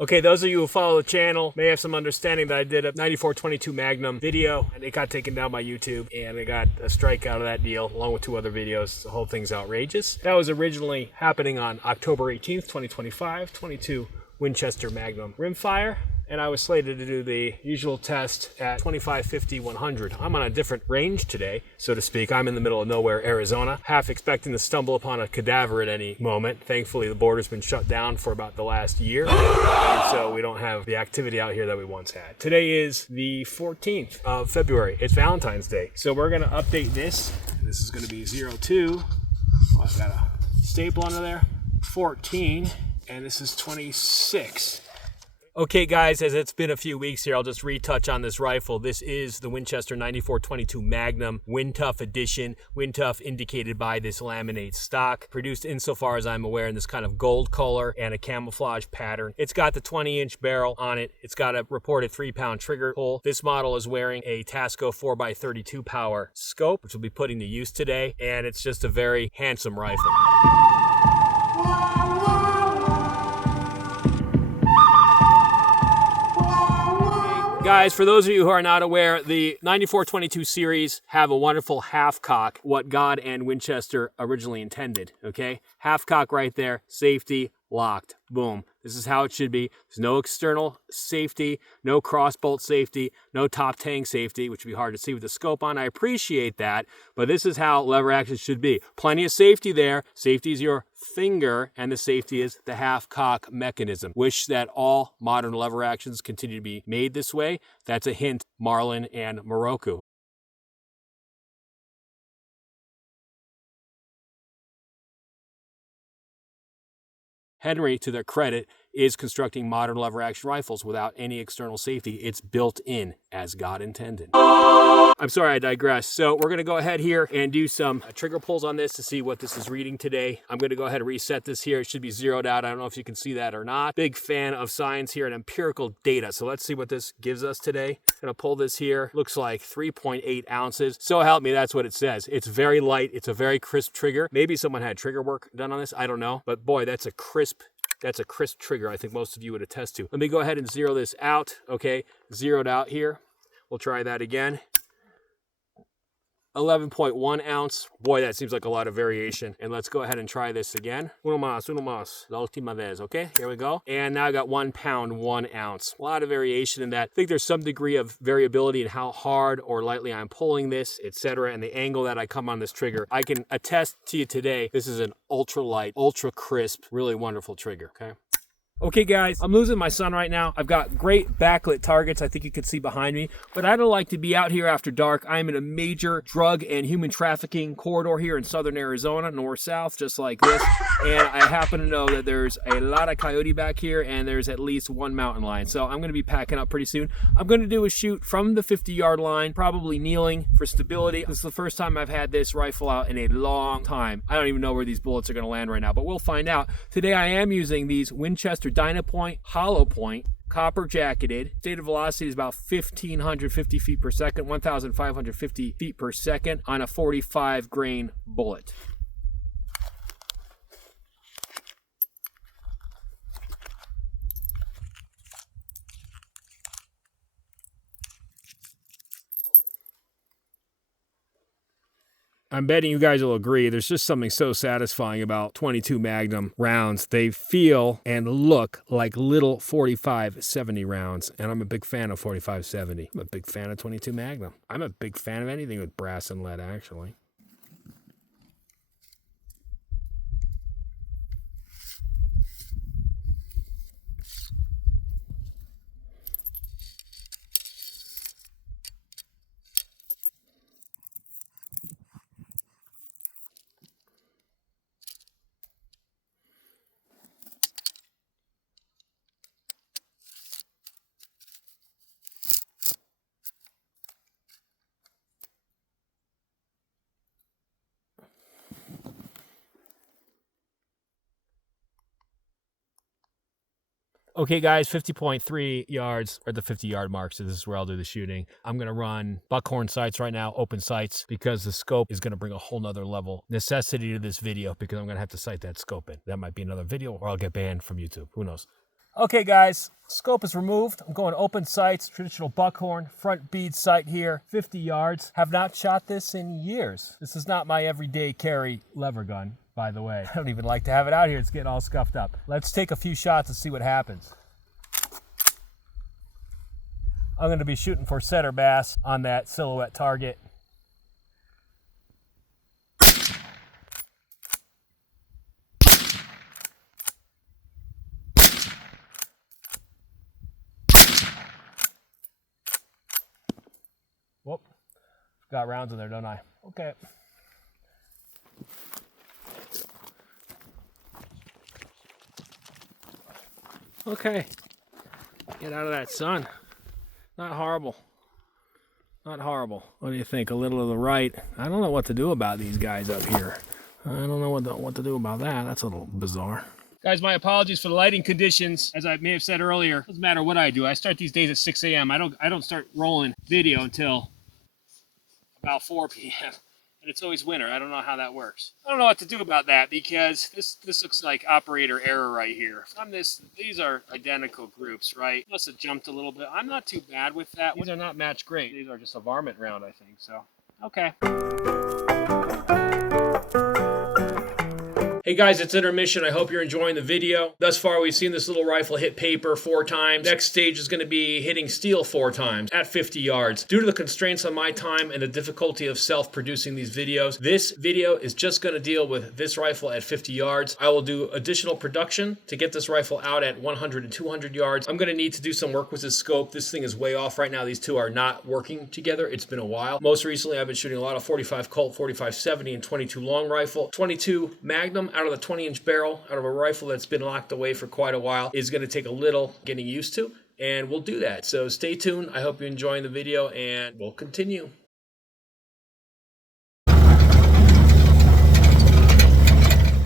Okay, those of you who follow the channel may have some understanding that I did a 9422 Magnum video, and it got taken down by YouTube, and I got a strike out of that deal, along with 2 other videos. The whole thing's outrageous. That was originally happening on October 18th, 2025, 22 Winchester Magnum Rimfire, and I was slated to do the usual test at 25, 50, 100. I'm on a different range today, so to speak. I'm in the middle of nowhere, Arizona, half expecting to stumble upon a cadaver at any moment. Thankfully, the border's been shut down for about the last year, and so we don't have the activity out here that we once had. Today is the 14th of February. It's Valentine's Day, so we're going to update this. This is going to be 02. Oh, I've got a staple under there. 14, and this is 26. Okay guys, as it's been a few weeks here, I'll just retouch on this rifle. This is the Winchester 9422 Magnum WinTuff edition. WinTuff indicated by this laminate stock, produced insofar as I'm aware in this kind of gold color and a camouflage pattern. It's got the 20-inch barrel on it. It's got a reported 3-pound trigger pull. This model is wearing a Tasco 4x32 power scope, which we'll be putting to use today, and it's just a very handsome rifle. Guys, for those of you who are not aware, the 9422 series have a wonderful half cock, what God and Winchester originally intended, okay? Half cock right there, safety, locked, boom. This is how it should be. There's no external safety, no cross bolt safety, no top tang safety, which would be hard to see with the scope on. I appreciate that, but this is how lever action should be. Plenty of safety there. Safety is your finger, and the safety is the half cock mechanism. Wish that all modern lever actions continue to be made this way. That's a hint, Marlin and Moroku. Henry, to their credit, is constructing modern lever action rifles without any external safety. It's built in as God intended. I'm sorry, I digress. So we're going to go ahead here and do some trigger pulls on this to see what this is reading today. I'm going to go ahead and reset this here. It should be zeroed out. I don't know if you can see that or not. Big fan of science here and empirical data. So let's see what this gives us today. I'm going to pull this here. Looks like 3.8 ounces. So help me, that's what it says. It's very light. It's a very crisp trigger. Maybe someone had trigger work done on this. I don't know. But boy, that's a crisp trigger. I think most of you would attest to. Let me go ahead and zero this out. Okay, zeroed out here. We'll try that again. 11.1 ounce. Boy, that seems like a lot of variation. And let's go ahead and try this again. Uno más, la última vez. Okay, here we go. And now I got 1 pound, 1 ounce. A lot of variation in that. I think there's some degree of variability in how hard or lightly I'm pulling this, etc. And the angle that I come on this trigger. I can attest to you today, this is an ultra light, ultra crisp, really wonderful trigger, okay? Okay guys, I'm losing my sun right now. I've got great backlit targets I think you can see behind me, but I don't like to be out here after dark. I'm in a major drug and human trafficking corridor here in southern Arizona, north-south, just like this. And I happen to know that there's a lot of coyote back here and there's at least 1 mountain lion. So I'm gonna be packing up pretty soon. I'm gonna do a shoot from the 50-yard line, probably kneeling for stability. This is the first time I've had this rifle out in a long time. I don't even know where these bullets are gonna land right now, but we'll find out. Today I am using these Winchester Dynapoint hollow point, copper jacketed. Stated velocity is about 1,550 feet per second, 1,550 feet per second on a 45 grain bullet. I'm betting you guys will agree, there's just something so satisfying about 22 Magnum rounds. They feel and look like little 45-70 rounds, and I'm a big fan of 45-70. I'm a big fan of 22 Magnum. I'm a big fan of anything with brass and lead, actually. Okay guys, 50.3 yards are the 50-yard mark, so this is where I'll do the shooting. I'm gonna run buckhorn sights right now, open sights, because the scope is gonna bring a whole nother level necessity to this video, because I'm gonna have to sight that scope in. That might be another video, or I'll get banned from YouTube, who knows. Okay guys, scope is removed. I'm going open sights, traditional buckhorn, front bead sight here, 50 yards. Have not shot this in years. This is not my everyday carry lever gun, by the way. I don't even like to have it out here. It's getting all scuffed up. Let's take a few shots and see what happens. I'm going to be shooting for setter bass on that silhouette target. Whoop, got rounds in there, don't I? Okay. Okay, get out of that sun. Not horrible. Not horrible. What do you think? A little to the right. I don't know what to do about these guys up here. I don't know what to do about that. That's a little bizarre. Guys, my apologies for the lighting conditions. As I may have said earlier, doesn't matter what I do. I start these days at 6 a.m. I don't start rolling video until about 4 p.m. And it's always winter. I don't know how that works. I don't know what to do about that because this looks like operator error right here. On this, these are identical groups, right? Must have jumped a little bit. I'm not too bad with that. These are not match great. These are just a varmint round, I think. So, okay. Hey guys, it's Intermission. I hope you're enjoying the video. Thus far, we've seen this little rifle hit paper 4 times. Next stage is going to be hitting steel 4 times at 50 yards. Due to the constraints on my time and the difficulty of self-producing these videos, this video is just going to deal with this rifle at 50 yards. I will do additional production to get this rifle out at 100 and 200 yards. I'm going to need to do some work with this scope. This thing is way off right now. These two are not working together. It's been a while. Most recently, I've been shooting a lot of 45 Colt, 45-70, and 22 long rifle. 22 Magnum out of the 20-inch barrel, out of a rifle that's been locked away for quite a while, is going to take a little getting used to, and we'll do that. So stay tuned. I hope you're enjoying the video, and we'll continue.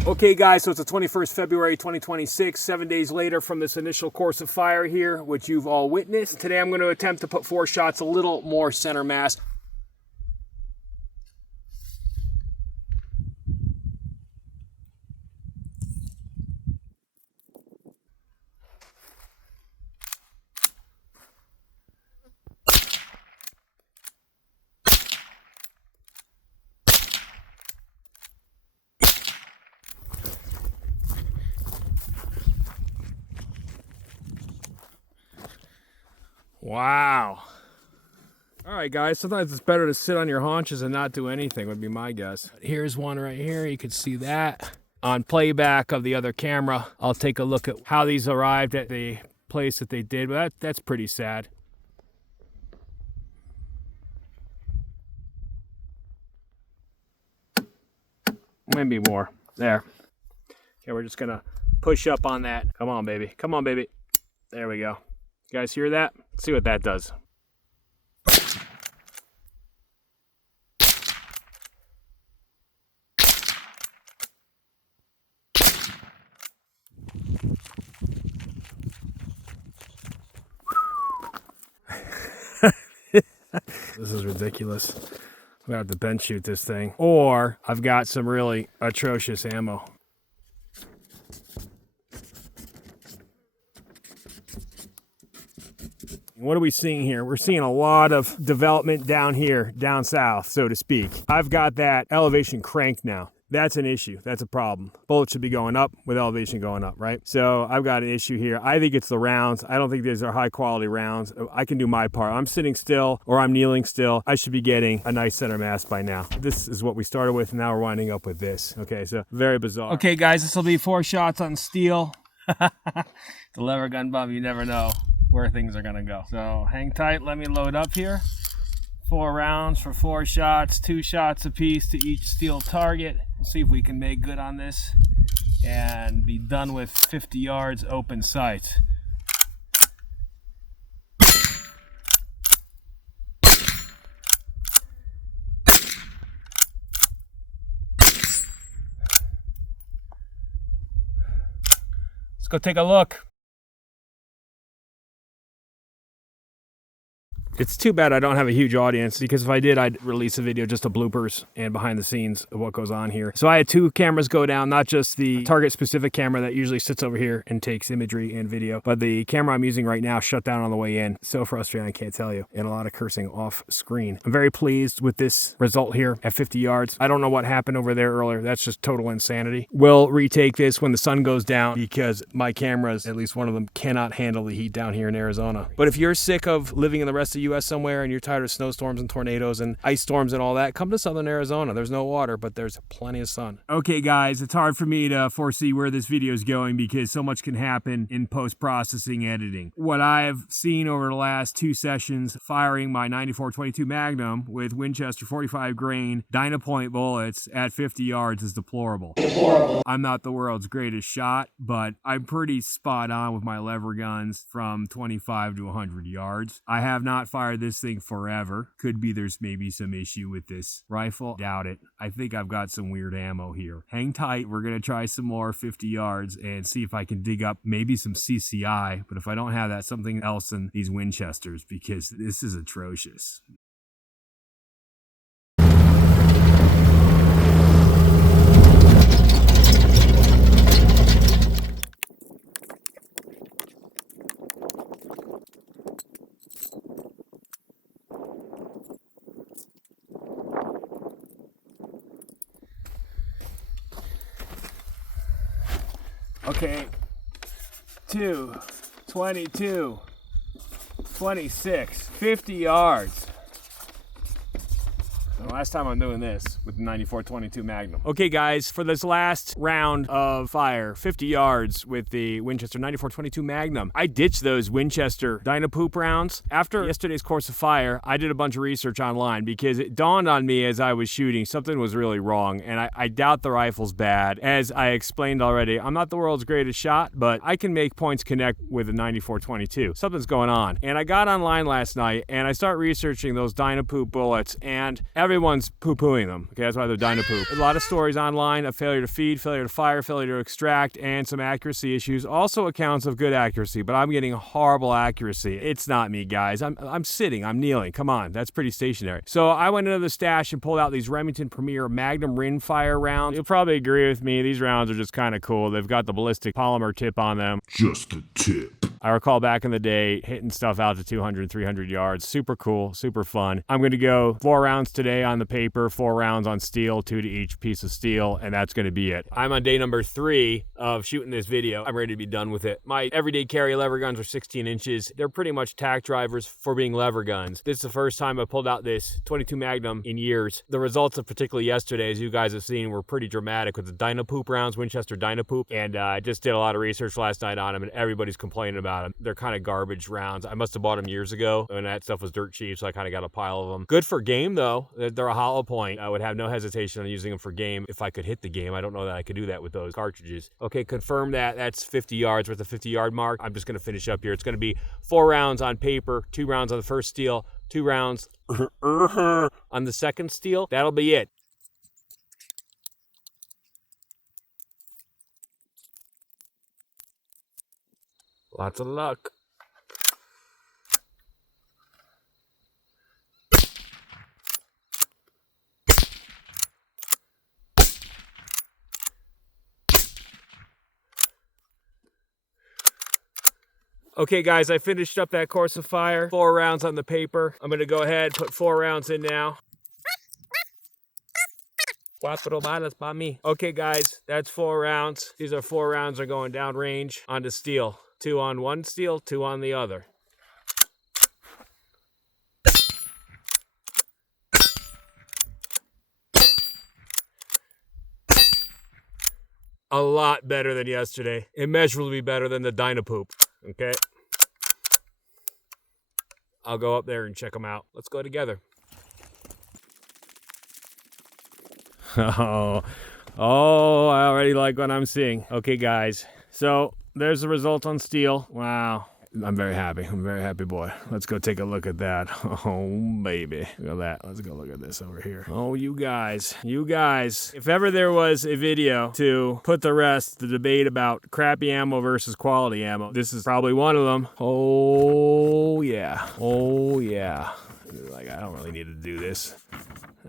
Okay guys, so it's the 21st February 2026, 7 days later from this initial course of fire here, which you've all witnessed. Today I'm going to attempt to put 4 shots a little more center mass. Wow. All right, guys, sometimes it's better to sit on your haunches and not do anything, would be my guess. Here's one right here. You can see that. On playback of the other camera, I'll take a look at how these arrived at the place that they did. But that's pretty sad. Maybe more. There. Okay, we're just going to push up on that. Come on, baby. Come on, baby. There we go. You guys hear that? Let's see what that does. This is ridiculous. I'm gonna have to bench shoot this thing. Or I've got some really atrocious ammo. What are we seeing here? We're seeing a lot of development down here, down south, so to speak. I've got that elevation cranked now. That's an issue. That's a problem. Bullets should be going up with elevation going up, right? So I've got an issue here. I think it's the rounds. I don't think these are high quality rounds. I can do my part. I'm sitting still or I'm kneeling still. I should be getting a nice center mass by now. This is what we started with, and now we're winding up with this. Okay, so very bizarre. Okay, guys, this will be 4 shots on steel. The Levergun Bum, you never know where things are gonna go. So hang tight, let me load up here. 4 rounds for 4 shots, 2 shots apiece to each steel target. We'll see if we can make good on this and be done with 50 yards open sight. Let's go take a look. It's too bad I don't have a huge audience, because if I did, I'd release a video just of bloopers and behind the scenes of what goes on here. So I had 2 cameras go down, not just the target specific camera that usually sits over here and takes imagery and video, but the camera I'm using right now shut down on the way in. So frustrating, I can't tell you. And a lot of cursing off screen. I'm very pleased with this result here at 50 yards. I don't know what happened over there earlier. That's just total insanity. We'll retake this when the sun goes down, because my cameras, at least one of them, cannot handle the heat down here in Arizona. But if you're sick of living in the rest of the U.S. somewhere and you're tired of snowstorms and tornadoes and ice storms and all that, come to southern Arizona. There's no water, but there's plenty of sun. Okay, guys, it's hard for me to foresee where this video is going, because so much can happen in post-processing editing. What I've seen over the last 2 sessions firing my 9422 Magnum with Winchester 45 grain Dynapoint bullets at 50 yards is deplorable. I'm not the world's greatest shot, but I'm pretty spot on with my lever guns from 25 to 100 yards. I have not fired this thing forever. Could be there's maybe some issue with this rifle. Doubt it. I think I've got some weird ammo here. Hang tight. We're going to try some more 50 yards and see if I can dig up maybe some CCI. But if I don't have that, something else than these Winchesters, because this is atrocious. Okay, 2, 22, 26, 50 yards. The last time I'm doing this with the 9422 Magnum. Okay, guys, for this last round of fire, 50 yards with the Winchester 9422 Magnum, I ditched those Winchester Dynapoop rounds. After yesterday's course of fire, I did a bunch of research online, because it dawned on me as I was shooting something was really wrong, and I doubt the rifle's bad. As I explained already, I'm not the world's greatest shot, but I can make points connect with a 9422. Something's going on. And I got online last night, and I started researching those Dynapoop bullets, and everyone's poo-pooing them. Okay, that's why they're Dynapoop. A lot of stories online of failure to feed, failure to fire, failure to extract, and some accuracy issues. Also accounts of good accuracy, but I'm getting horrible accuracy. It's not me, guys. I'm sitting, I'm kneeling. Come on, that's pretty stationary. So I went into the stash and pulled out these Remington Premier Magnum Rimfire rounds. You'll probably agree with me. These rounds are just kind of cool. They've got the ballistic polymer tip on them. Just a tip. I recall back in the day hitting stuff out to 200, 300 yards. Super cool, super fun. I'm going to go 4 rounds today on the paper, 4 rounds on steel, 2 to each piece of steel, and that's going to be it. I'm on day number 3 of shooting this video. I'm ready to be done with it. My everyday carry lever guns are 16 inches. They're pretty much tack drivers for being lever guns. This is the first time I pulled out this 22 Magnum in years. The results of particularly yesterday, as you guys have seen, were pretty dramatic with the Dynapoop rounds, Winchester Dynapoop, and I just did a lot of research last night on them, and everybody's complaining about them. They're kind of garbage rounds. I must have bought them years ago, and that stuff was dirt cheap, so I kind of got a pile of them. Good for game, though. They're a hollow point. I would have no hesitation on using them for game if I could hit the game. I don't know that I could do that with those cartridges. Okay, confirm that. That's 50 yards with the 50-yard mark. I'm just going to finish up here. It's going to be 4 rounds on paper, 2 rounds on the first steel, 2 rounds on the second steel. That'll be it. Lots of luck. Okay, guys, I finished up that course of fire. 4 rounds on the paper. I'm going to go ahead, put 4 rounds in now. 4 balas pa me. Okay, guys, that's 4 rounds. These are 4 rounds are going down range onto steel. 2 on one steel, 2 on the other. A lot better than yesterday. Immeasurably better than the Dynapoop. Okay. I'll go up there and check them out. Let's go together. Oh, I already like what I'm seeing. Okay, guys. So there's the result on steel. Wow. I'm very happy. I'm a very happy boy. Let's go take a look at that. Oh, baby. Look at that. Let's go look at this over here. Oh, you guys. If ever there was a video to put to rest the debate about crappy ammo versus quality ammo, this is probably one of them. Oh, yeah. Oh, yeah. Like, I don't really need to do this.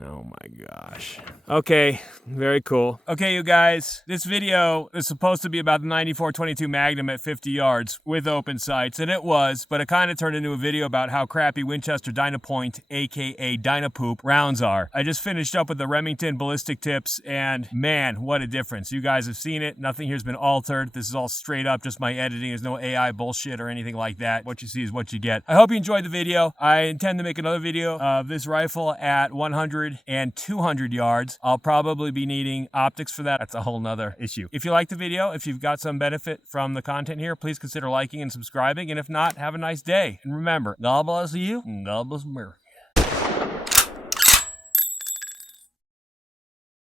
Oh my gosh. Okay, very cool. Okay, you guys, this video is supposed to be about the 9422 Magnum at 50 yards with open sights, and it was, but it kind of turned into a video about how crappy Winchester Dynapoint, aka Dynapoop, rounds are. I just finished up with the Remington ballistic tips, and man, what a difference. You guys have seen it. Nothing here's been altered. This is all straight up just my editing. There's no AI bullshit or anything like that. What you see is what you get. I hope you enjoyed the video. I intend to make another video of this rifle at 100 and 200 yards. I'll probably be needing optics for that. That's a whole nother issue. If you like the video, if you've got some benefit from the content here, please consider liking and subscribing. And if not, have a nice day. And remember, God bless you and God bless America.